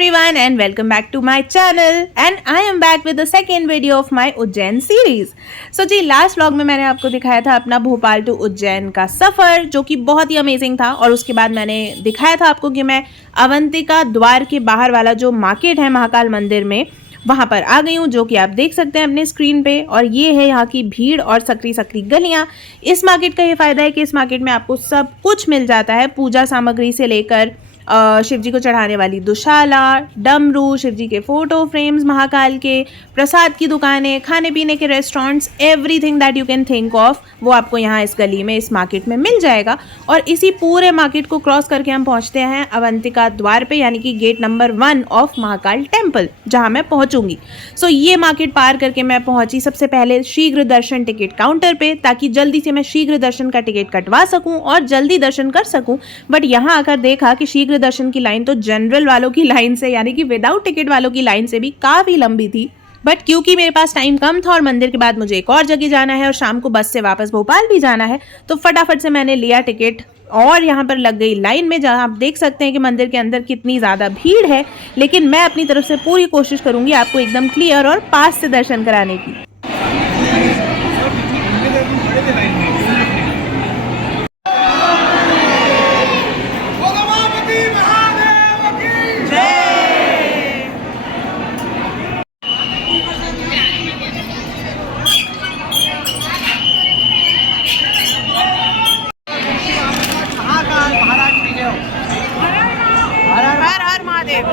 everyone and welcome back to my channel and I am back with the second video of my Ujjain series. So जी last vlog में मैंने आपको दिखाया था अपना भोपाल टू उज्जैन का सफ़र जो कि बहुत ही अमेजिंग था और उसके बाद मैंने दिखाया था आपको कि मैं अवंतिका द्वार के बाहर वाला जो मार्केट है महाकाल मंदिर में वहाँ पर आ गई हूँ, जो कि आप देख सकते हैं अपने स्क्रीन पे। और ये है यहाँ की भीड़ और सकरी सकरी गलियाँ। इस मार्केट का ये फ़ायदा है कि इस मार्केट में आपको सब कुछ मिल जाता है, पूजा सामग्री से लेकर शिव जी को चढ़ाने वाली दुशाला, डमरू, शिव जी के फ़ोटो फ्रेम्स, महाकाल के प्रसाद की दुकानें, खाने पीने के restaurants, everything that you can think of वो आपको यहाँ इस गली में, इस मार्केट में मिल जाएगा। और इसी पूरे मार्केट को क्रॉस करके हम पहुँचते हैं अवंतिका द्वार पे, यानी कि gate number 1 of Mahakal temple, जहाँ मैं पहुँचूँगी। सो ये मार्केट पार करके मैं पहुँची सबसे पहले शीघ्र दर्शन टिकट काउंटर पे, ताकि जल्दी से मैं शीघ्र दर्शन का टिकट कटवा सकूँ और जल्दी दर्शन कर सकूँ। बट यहाँ आकर देखा कि शीघ्र दर्शन की लाइन तो जनरल वालों की लाइन से, यानी कि विदाउट टिकट वालों की लाइन से भी काफ़ी लंबी थी। बट क्योंकि मेरे पास टाइम कम था और मंदिर के बाद मुझे एक और जगह जाना है और शाम को बस से वापस भोपाल भी जाना है, तो फटाफट से मैंने लिया टिकट और यहाँ पर लग गई लाइन में, जहाँ आप देख सकते हैं कि मंदिर के अंदर कितनी ज़्यादा भीड़ है। लेकिन मैं अपनी तरफ से पूरी कोशिश करूँगी आपको एकदम क्लियर और पास से दर्शन कराने की। हर हर महादेव।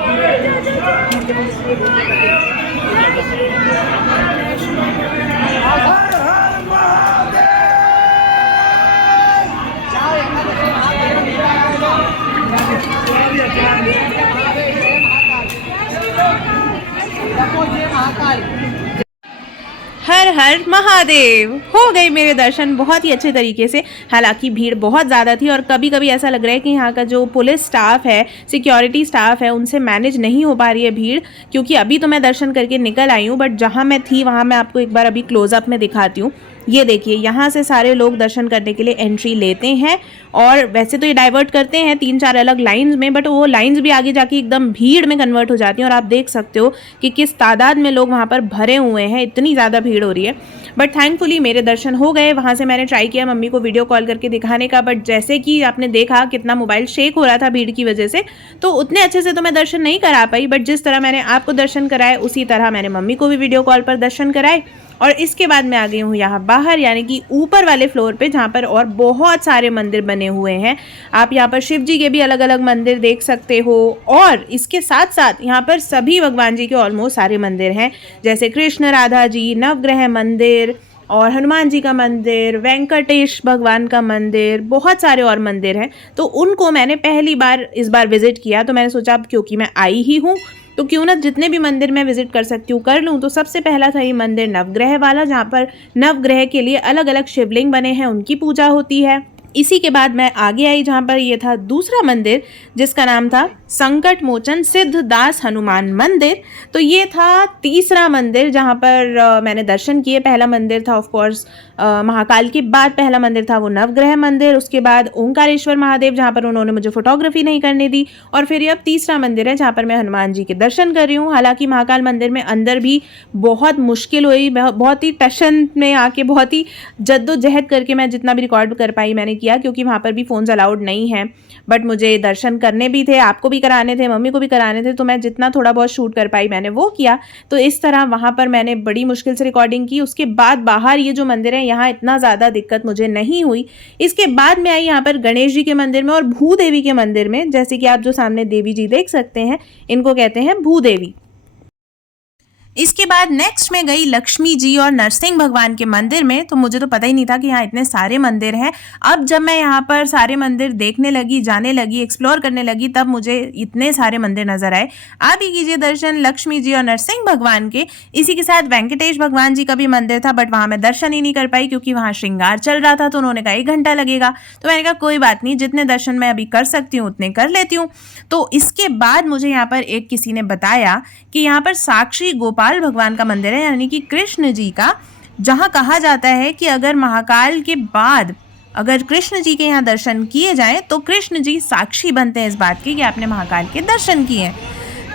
हर हर महादेव। हो गए मेरे दर्शन बहुत ही अच्छे तरीके से। हालांकि भीड़ बहुत ज़्यादा थी और कभी कभी ऐसा लग रहा है कि यहाँ का जो पुलिस स्टाफ है, सिक्योरिटी स्टाफ है, उनसे मैनेज नहीं हो पा रही है भीड़। क्योंकि अभी तो मैं दर्शन करके निकल आई हूँ, बट जहाँ मैं थी वहाँ मैं आपको एक बार अभी क्लोजअप में दिखाती हूँ। ये देखिए, यहाँ से सारे लोग दर्शन करने के लिए एंट्री लेते हैं और वैसे तो ये डाइवर्ट करते हैं 3-4 अलग लाइंस में, बट वो लाइंस भी आगे जाके एकदम भीड़ में कन्वर्ट हो जाती हैं। और आप देख सकते हो कि किस तादाद में लोग वहाँ पर भरे हुए हैं, इतनी ज़्यादा भीड़ हो रही है। बट थैंकफुली मेरे दर्शन हो गए। वहाँ से मैंने ट्राई किया मम्मी को वीडियो कॉल करके दिखाने का, बट जैसे कि आपने देखा कितना मोबाइल शेक हो रहा था भीड़ की वजह से, तो उतने अच्छे से तो मैं दर्शन नहीं करा पाई। बट जिस तरह मैंने आपको दर्शन कराए उसी तरह मैंने मम्मी को भी वीडियो कॉल पर दर्शन कराए। और इसके बाद मैं आ गई हूँ यहाँ बाहर, यानी कि ऊपर वाले फ्लोर पे, जहाँ पर और बहुत सारे मंदिर बने हुए हैं। आप यहाँ पर शिव जी के भी अलग अलग मंदिर देख सकते हो और इसके साथ साथ यहाँ पर सभी भगवान जी के ऑलमोस्ट सारे मंदिर हैं, जैसे कृष्ण राधा जी, नवग्रह मंदिर और हनुमान जी का मंदिर, वेंकटेश भगवान का मंदिर, बहुत सारे और मंदिर हैं। तो उनको मैंने पहली बार इस बार विज़िट किया, तो मैंने सोचा अब क्योंकि मैं आई ही हूँ तो क्यों ना जितने भी मंदिर मैं विजिट कर सकती हूँ कर लूँ। तो सबसे पहला था ये मंदिर नवग्रह वाला, जहाँ पर नवग्रह के लिए अलग अलग शिवलिंग बने हैं, उनकी पूजा होती है। इसी के बाद मैं आगे आई जहाँ पर ये था दूसरा मंदिर, जिसका नाम था संकट मोचन सिद्ध दास हनुमान मंदिर। तो ये था तीसरा मंदिर जहाँ पर मैंने दर्शन किए। पहला मंदिर था ऑफ कोर्स महाकाल के बाद पहला मंदिर था वो नवग्रह मंदिर, उसके बाद ओंकारेश्वर महादेव जहाँ पर उन्होंने मुझे फोटोग्राफी नहीं करने दी, और फिर ये अब तीसरा मंदिर है जहाँ पर मैं हनुमान जी के दर्शन कर रही हूँ। हालांकि महाकाल मंदिर में अंदर भी बहुत मुश्किल हुई, बहुत ही टेंशन में आके, बहुत ही जद्दोजहद करके मैं जितना भी रिकॉर्ड कर पाई मैंने किया, क्योंकि वहाँ पर भी फ़ोन्स अलाउड नहीं है। बट मुझे दर्शन करने भी थे, आपको भी कराने थे, मम्मी को भी कराने थे, तो मैं जितना थोड़ा बहुत शूट कर पाई मैंने वो किया। तो इस तरह वहाँ पर मैंने बड़ी मुश्किल से रिकॉर्डिंग की। उसके बाद बाहर ये जो मंदिर है यहाँ इतना ज़्यादा दिक्कत मुझे नहीं हुई। इसके बाद मैं आई यहाँ पर गणेश जी के मंदिर में और भूदेवी के मंदिर में। जैसे कि आप जो सामने देवी जी देख सकते हैं, इनको कहते हैं भूदेवी। इसके बाद नेक्स्ट में गई लक्ष्मी जी और नरसिंह भगवान के मंदिर में। तो मुझे तो पता ही नहीं था कि यहाँ इतने सारे मंदिर हैं। अब जब मैं यहाँ पर सारे मंदिर देखने लगी, जाने लगी, एक्सप्लोर करने लगी, तब मुझे इतने सारे मंदिर नजर आए। आप ही कीजिए दर्शन लक्ष्मी जी और नरसिंह भगवान के। इसी के साथ वेंकटेश भगवान जी का भी मंदिर था, बट वहाँ मैं दर्शन ही नहीं कर पाई क्योंकि वहाँ श्रृंगार चल रहा था। तो उन्होंने कहा 1 घंटा लगेगा, तो मैंने कहा कोई बात नहीं, जितने दर्शन मैं अभी कर सकती हूँ उतने कर लेती हूँ। तो इसके बाद मुझे यहाँ पर एक किसी ने बताया कि यहाँ पर साक्षी गोपाल भगवान का मंदिर है, यानी कि कृष्ण जी का, जहां कहा जाता है कि अगर महाकाल के बाद अगर कृष्ण जी के यहाँ दर्शन किए जाएं तो कृष्ण जी साक्षी बनते हैं इस बात की कि आपने महाकाल के दर्शन किए हैं।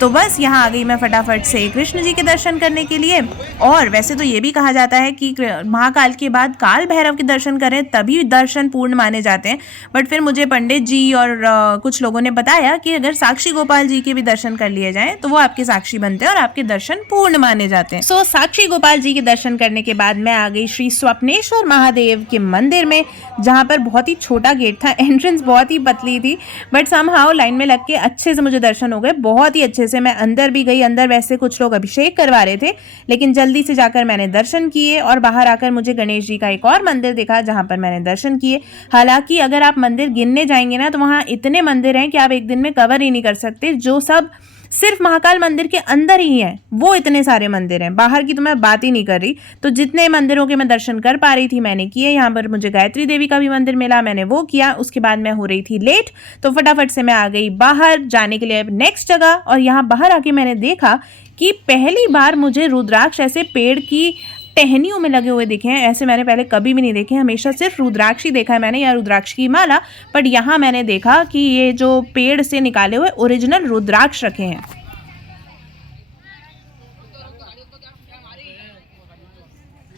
तो बस यहाँ आ गई मैं फटाफट से कृष्ण जी के दर्शन करने के लिए। और वैसे तो ये भी कहा जाता है कि महाकाल के बाद काल भैरव के दर्शन करें तभी दर्शन पूर्ण माने जाते हैं, बट फिर मुझे पंडित जी और कुछ लोगों ने बताया कि अगर साक्षी गोपाल जी के भी दर्शन कर लिए जाएं तो वो आपके साक्षी बनते हैं और आपके दर्शन पूर्ण माने जाते हैं। सो साक्षी गोपाल जी के दर्शन करने के बाद मैं आ गई श्री स्वप्नेश्वर महादेव के मंदिर में, जहाँ पर बहुत ही छोटा गेट था, एंट्रेंस बहुत ही पतली थी, बट समहाउ लाइन में लग के अच्छे से मुझे दर्शन हो गए, बहुत ही अच्छे से। मैं अंदर भी गई, अंदर वैसे कुछ लोग अभिषेक करवा रहे थे, लेकिन जल्दी से जाकर मैंने दर्शन किए और बाहर आकर मुझे गणेश जी का एक और मंदिर दिखा जहाँ पर मैंने दर्शन किए। हालांकि अगर आप मंदिर गिनने जाएंगे ना तो वहाँ इतने मंदिर हैं कि आप एक दिन में कवर ही नहीं कर सकते, जो सब सिर्फ महाकाल मंदिर के अंदर ही है वो इतने सारे मंदिर हैं, बाहर की तो मैं बात ही नहीं कर रही। तो जितने मंदिरों के मैं दर्शन कर पा रही थी मैंने किए। यहाँ पर मुझे गायत्री देवी का भी मंदिर मिला, मैंने वो किया। उसके बाद मैं हो रही थी लेट, तो फटाफट से मैं आ गई बाहर जाने के लिए नेक्स्ट जगह। और यहाँ बाहर आके मैंने देखा कि पहली बार मुझे रुद्राक्ष ऐसे पेड़ की टहनियों में लगे हुए दिखे हैं, ऐसे मैंने पहले कभी भी नहीं देखे। हमेशा सिर्फ रुद्राक्ष ही देखा है मैंने, या रुद्राक्ष की माला, बट यहाँ मैंने देखा कि ये जो पेड़ से निकाले हुए ओरिजिनल रुद्राक्ष रखे हैं।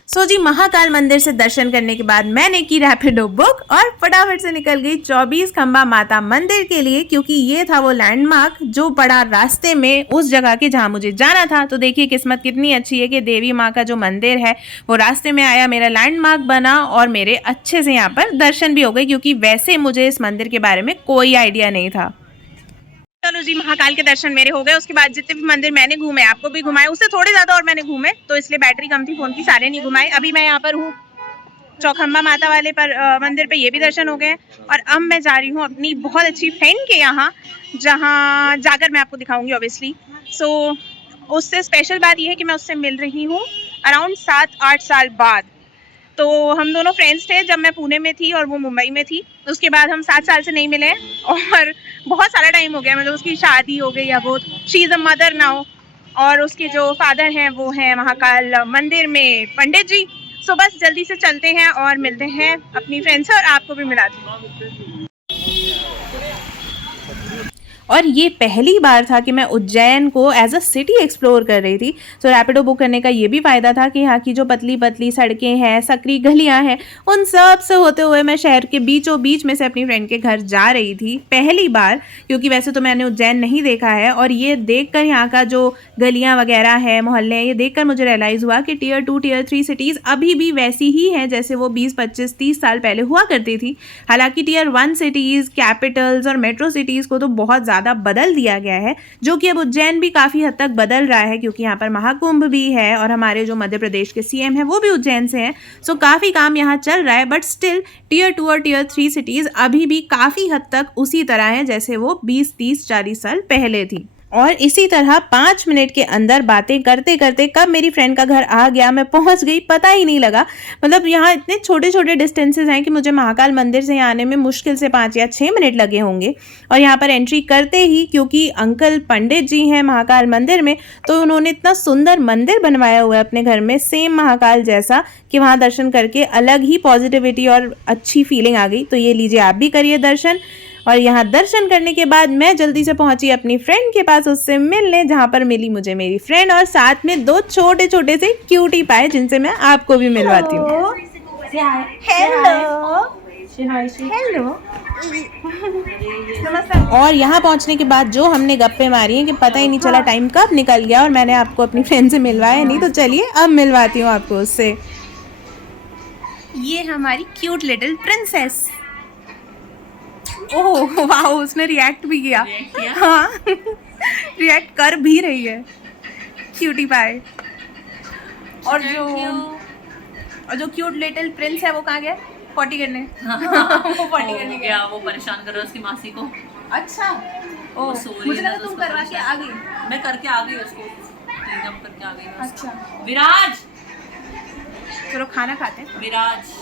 सो जी महाकाल मंदिर से दर्शन करने के बाद मैंने की रैपिडो बुक और फटाफट से निकल गई 24 खंबा माता मंदिर के लिए, क्योंकि ये था वो लैंडमार्क जो पड़ा रास्ते में उस जगह के जहाँ मुझे जाना था। तो देखिए किस्मत कितनी अच्छी है कि देवी माँ का जो मंदिर है वो रास्ते में आया, मेरा लैंडमार्क बना और मेरे अच्छे से यहाँ पर दर्शन भी हो गए, क्योंकि वैसे मुझे इस मंदिर के बारे में कोई आइडिया नहीं था। चलो जी महाकाल के दर्शन मेरे हो गए। उसके बाद जितने भी मंदिर मैंने घूमे आपको भी घुमाए, उससे थोड़े ज्यादा और मैंने घूमे, तो इसलिए बैटरी कम थी फोन की, सारे नहीं घुमाए। अभी मैं यहाँ पर हूँ चौखंबा माता वाले पर मंदिर पे, ये भी दर्शन हो गए। और अब मैं जा रही हूँ अपनी बहुत अच्छी फ्रेंड के यहाँ, जहाँ जाकर मैं आपको दिखाऊंगी ऑब्वियसली। सो उससे स्पेशल बात यह है कि मैं उससे मिल रही हूँ अराउंड 7-8 साल बाद। तो हम दोनों फ्रेंड्स थे जब मैं पुणे में थी और वो मुंबई में थी। उसके बाद हम 7 साल से नहीं मिले और बहुत सारा टाइम हो गया, मतलब उसकी शादी हो गई, अब वो she is a mother now, और उसके जो फादर हैं वो हैं महाकाल मंदिर में पंडित जी। सो बस जल्दी से चलते हैं और मिलते हैं अपनी फ्रेंड से और आपको भी मिलाती हूँ। और ये पहली बार था कि मैं उज्जैन को एज अ सिटी एक्सप्लोर कर रही थी। तो रैपिडो बुक करने का ये भी फ़ायदा था कि यहाँ की जो पतली पतली सड़कें हैं, सकरी गलियाँ हैं, उन सब से होते हुए मैं शहर के बीचों बीच में से अपनी फ्रेंड के घर जा रही थी पहली बार, क्योंकि वैसे तो मैंने उज्जैन नहीं देखा है। और ये देखकर यहाँ का जो गलियाँ वगैरह है, मोहल्ले हैं, ये देखकर मुझे रियलाइज़ हुआ कि Tier 2 Tier 3 सिटीज़ अभी भी वैसी ही हैं जैसे वो 20, 25, 30 साल पहले हुआ करती थी। हालांकि Tier 1 सिटीज़, कैपिटल्स और मेट्रो सिटीज़ को तो बहुत ज़्यादा बदल दिया गया है, जो कि अब उज्जैन भी काफ़ी हद तक बदल रहा है, क्योंकि यहाँ पर महाकुंभ भी है और हमारे जो मध्य प्रदेश के सीएम हैं वो भी उज्जैन से हैं। सो काफ़ी काम यहाँ चल रहा है, बट स्टिल Tier 2 और Tier 3 सिटीज़ अभी भी काफ़ी हद तक उसी तरह हैं जैसे वो 20, 30, 40 साल पहले थी। और इसी तरह 5 मिनट के अंदर बातें करते करते कब मेरी फ्रेंड का घर आ गया, मैं पहुंच गई, पता ही नहीं लगा। मतलब यहाँ इतने छोटे छोटे डिस्टेंसेस हैं कि मुझे महाकाल मंदिर से यहाँ आने में मुश्किल से 5 या 6 मिनट लगे होंगे। और यहाँ पर एंट्री करते ही, क्योंकि अंकल पंडित जी हैं महाकाल मंदिर में, तो उन्होंने इतना सुंदर मंदिर बनवाया हुआ है अपने घर में सेम महाकाल जैसा, कि वहाँ दर्शन करके अलग ही पॉजिटिविटी और अच्छी फीलिंग आ गई। तो ये लीजिए, आप भी करिए दर्शन। और यहाँ दर्शन करने के बाद मैं जल्दी से पहुंची अपनी फ्रेंड के पास उससे मिलने, जहाँ पर मिली मुझे मेरी फ्रेंड और साथ में 2 छोटे छोटे से क्यूटी पाए, जिनसे मैं आपको भी मिलवाती हूँ। हेलो। और यहाँ पहुँचने के बाद जो हमने गप्पे मारी हैं कि पता ही नहीं चला टाइम कब निकल गया, और मैंने आपको अपनी फ्रेंड से मिलवाया नहीं, तो चलिए अब मिलवाती हूँ आपको उससे। ये हमारी क्यूट लिटिल प्रिंसेस। ओह वाह, उसने रिएक्ट भी किया। हाँ रिएक्ट कर भी रही है, क्यूटी पाए। और जो क्यूट लिटिल प्रिंस है वो कहाँ गया पॉटी करने? वो पॉटी करने गया, वो परेशान कर रहा है उसकी मासी को। अच्छा, ओह मुझे लगा तुम करवा के आ गई। मैं करके आ गई, उसको क्लीन करके आ गई। अच्छा विराज, चलो खाना खाते हैं। विराज।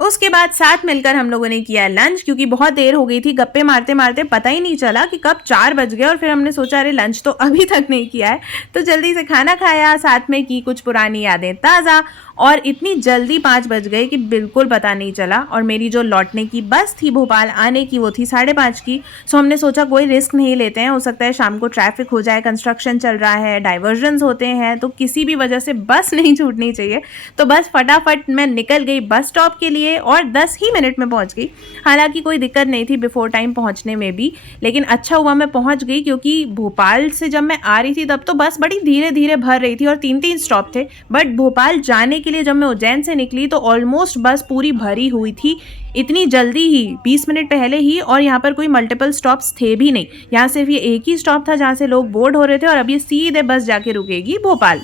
उसके बाद साथ मिलकर हम लोगों ने किया लंच, क्योंकि बहुत देर हो गई थी, गप्पे मारते मारते पता ही नहीं चला कि कब 4 बज गए। और फिर हमने सोचा अरे लंच तो अभी तक नहीं किया है, तो जल्दी से खाना खाया, साथ में की कुछ पुरानी यादें ताज़ा। और इतनी जल्दी 5 बज गए कि बिल्कुल पता नहीं चला। और मेरी जो लौटने की बस थी भोपाल आने की वो थी 5:30 की। सो हमने सोचा कोई रिस्क नहीं लेते हैं, हो सकता है शाम को ट्रैफिक हो जाए, कंस्ट्रक्शन चल रहा है, डाइवर्जन्स होते हैं, तो किसी भी वजह से बस नहीं छूटनी चाहिए। तो बस फटाफट मैं निकल गई बस स्टॉप के लिए और 10 ही मिनट में पहुंच गई। हालांकि कोई दिक्कत नहीं थी बिफोर टाइम पहुंचने में भी, लेकिन अच्छा हुआ मैं पहुंच गई, क्योंकि भोपाल से जब मैं आ रही थी तब तो बस बड़ी धीरे धीरे भर रही थी और 3-3 स्टॉप थे। बट भोपाल जाने के लिए जब मैं उज्जैन से निकली तो ऑलमोस्ट बस पूरी भरी हुई थी, इतनी जल्दी ही 20 मिनट पहले ही। और यहाँ पर कोई मल्टीपल स्टॉप्स थे भी नहीं, यहाँ सिर्फ ये एक ही स्टॉप था जहाँ से लोग बोर्ड हो रहे थे और अब ये सीधे बस जाके रुकेगी Bhopal.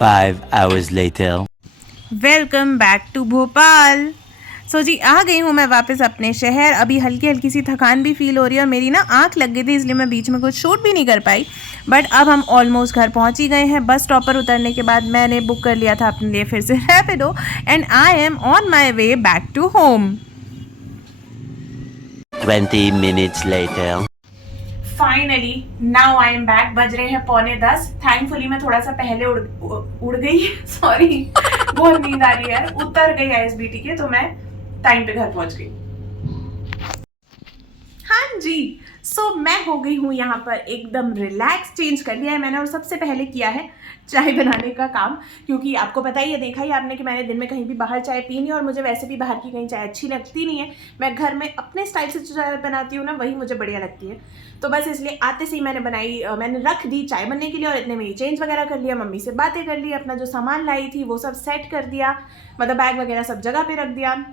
5 hours later. Welcome back to Bhopal. So जी आ गई हूँ मैं वापस अपने शहर। अभी हल्की हल्की सी थकान भी फील हो रही है और मेरी ना आँख लग गई थी, इसलिए मैं बीच में कुछ शूट भी नहीं कर पाई। बट अब हम ऑलमोस्ट घर पहुँच ही गए हैं। बस स्टॉप पर उतरने के बाद मैंने बुक कर लिया था अपने लिए फिर से Rapido, and I am on my way back to home. 20 minutes later. Finally now I am back. बज रहे हैं 9:45। थैंकफुली मैं थोड़ा सा पहले उड़ गई सॉरी बहुत नींद आ रही है, उतर गई आईएसबीटी के, तो मैं टाइम पे घर पहुंच गई। हाँ जी, सो मैं हो गई हूँ यहाँ पर एकदम रिलैक्स। चेंज कर लिया है मैंने और सबसे पहले किया है चाय बनाने का काम, क्योंकि आपको पता ही है, देखा ही आपने कि मैंने दिन में कहीं भी बाहर चाय पी नहीं, और मुझे वैसे भी बाहर की कहीं चाय अच्छी लगती नहीं है। मैं घर में अपने स्टाइल से जो चाय बनाती हूँ ना, वही मुझे बढ़िया लगती है। तो बस इसलिए आते से ही मैंने बनाई, मैंने रख दी चाय बनने के लिए, और इतने में ही चेंज वगैरह कर लिया, मम्मी से बातें कर ली, अपना जो सामान लाई थी वो सब सेट कर दिया, मतलब बैग वगैरह सब जगह पे रख दिया।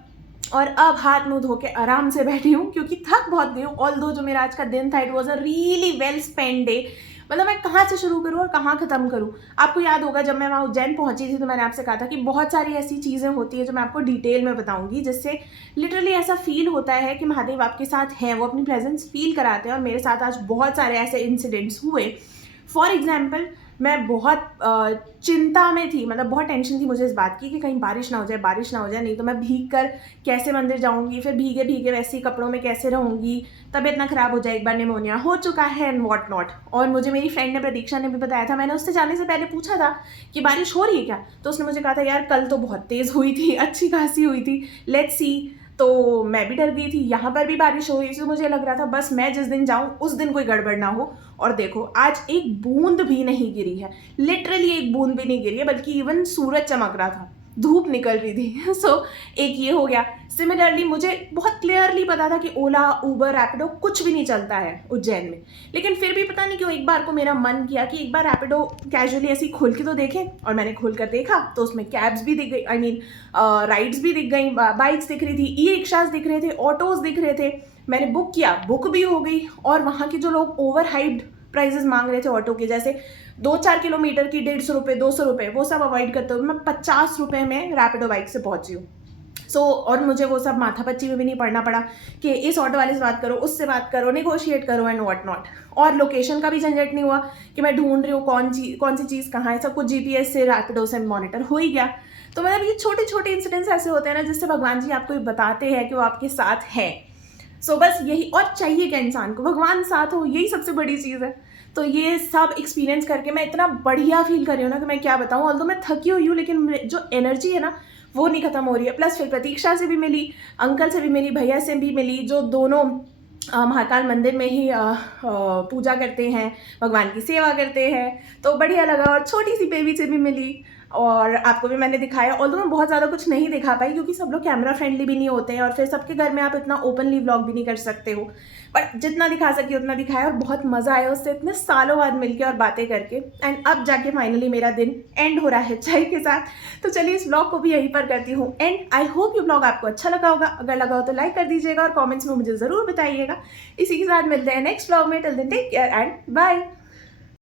और अब हाथ मुंह धो के आराम से बैठी हूँ, क्योंकि थक बहुत गई हूँ। ऑल्दो जो मेरा आज का दिन था, it was a really well spend day. मतलब मैं कहाँ से शुरू करूँ और कहाँ ख़त्म करूँ। आपको याद होगा जब मैं वहाँ उज्जैन पहुँची थी तो मैंने आपसे कहा था कि बहुत सारी ऐसी चीज़ें होती हैं जो मैं आपको डिटेल में बताऊँगी, जिससे लिटरली ऐसा फील होता है कि महादेव आपके साथ हैं, वो अपनी प्रेजेंस फील कराते हैं। और मेरे साथ आज बहुत सारे ऐसे इंसिडेंट्स हुए। फॉर एग्जाम्पल, मैं बहुत चिंता में थी, मतलब बहुत टेंशन थी मुझे इस बात की कि कहीं बारिश ना हो जाए, नहीं तो मैं भीग कर कैसे मंदिर जाऊंगी, फिर भीगे भीगे वैसे ही कपड़ों में कैसे रहूंगी, तबीयत ना ख़राब हो जाए, एक बार निमोनिया हो चुका है एंड वॉट नॉट। और मुझे मेरी फ्रेंड ने, प्रतीक्षा ने भी बताया था, मैंने उससे जाने से पहले पूछा था कि बारिश हो रही है क्या, तो उसने मुझे कहा था यार कल तो बहुत तेज़ हुई थी, अच्छी खासी हुई थी, लेट्स सी। तो मैं भी डर गई थी, यहाँ पर भी बारिश हो रही थी, मुझे लग रहा था बस मैं जिस दिन जाऊँ उस दिन कोई गड़बड़ ना हो। और देखो आज एक बूंद भी नहीं गिरी है, लिटरली एक बूंद भी नहीं गिरी है, बल्कि इवन सूरज चमक रहा था, धूप निकल रही थी। सो एक ये हो गया। सिमिलरली मुझे बहुत क्लियरली पता था कि ओला, उबर, रैपिडो कुछ भी नहीं चलता है उज्जैन में, लेकिन फिर भी पता नहीं क्यों एक बार को मेरा मन किया कि एक बार रैपिडो कैजुअली ऐसी खोल के तो देखें। और मैंने खोल कर देखा तो उसमें कैब्स भी दिख गई, आई मीन राइड्स भी दिख गई, बाइक्स दिख रही थी, ई रिक्शाज दिख रहे थे, ऑटोज दिख रहे थे। मैंने बुक किया, बुक भी हो गई। और वहाँ के जो लोग ओवर हाइप्ड प्राइजेस मांग रहे थे ऑटो के, जैसे 2-4 किलोमीटर की 150 रुपये, 200 रुपये, वो सब अवॉइड करते हुए मैं 50 रुपये में रैपिडो बाइक से पहुंची हूँ। और मुझे वो सब माथापच्ची में भी नहीं पड़ना पड़ा कि इस ऑटो वाले से बात करो, उससे बात करो, नेगोशिएट करो एंड व्हाट नॉट। और लोकेशन का भी झंझट नहीं हुआ कि मैं ढूंढ रही हूँ कौन सी चीज़ कहाँ है, सब कुछ जीपीएस से, रैपिडो से मॉनिटर हो ही गया। तो मतलब ये छोटे छोटे इंसिडेंट्स ऐसे होते हैं ना, जिससे भगवान जी आपको बताते हैं कि वो आपके साथ है। सो बस यही, और चाहिए क्या इंसान को, भगवान साथ हो, यही सबसे बड़ी चीज़ है। तो ये सब एक्सपीरियंस करके मैं इतना बढ़िया फील कर रही हूँ ना कि मैं क्या बताऊँ। ऑल्दो मैं थकी हुई हूँ, लेकिन जो एनर्जी है ना वो नहीं खत्म हो रही है। प्लस फिर प्रतीक्षा से भी मिली, अंकल से भी मिली, भैया से भी मिली, जो दोनों महाकाल मंदिर में ही पूजा करते हैं, भगवान की सेवा करते हैं, तो बढ़िया लगा। और छोटी सी बेबी से भी मिली, और आपको भी मैंने दिखाया। ऑल्दो मैं बहुत ज़्यादा कुछ नहीं दिखा पाई, क्योंकि सब लोग कैमरा फ्रेंडली भी नहीं होते हैं, और फिर सबके घर में आप इतना ओपनली व्लॉग भी नहीं कर सकते हो। बट जितना दिखा सकी उतना दिखाया, और बहुत मज़ा आया उससे इतने सालों बाद मिलके और बातें करके। एंड अब जाके फाइनली मेरा दिन एंड हो रहा है चाय के साथ। तो चलिए इस व्लॉग को भी यहीं पर करती हूँ एंड। आई होप ये व्लॉग आपको अच्छा लगा होगा, अगर लगा हो तो लाइक कर दीजिएगा और कॉमेंट्स में मुझे ज़रूर बताइएगा। इसी के साथ मिलते हैं नेक्स्ट व्लॉग में। Till then take care and bye.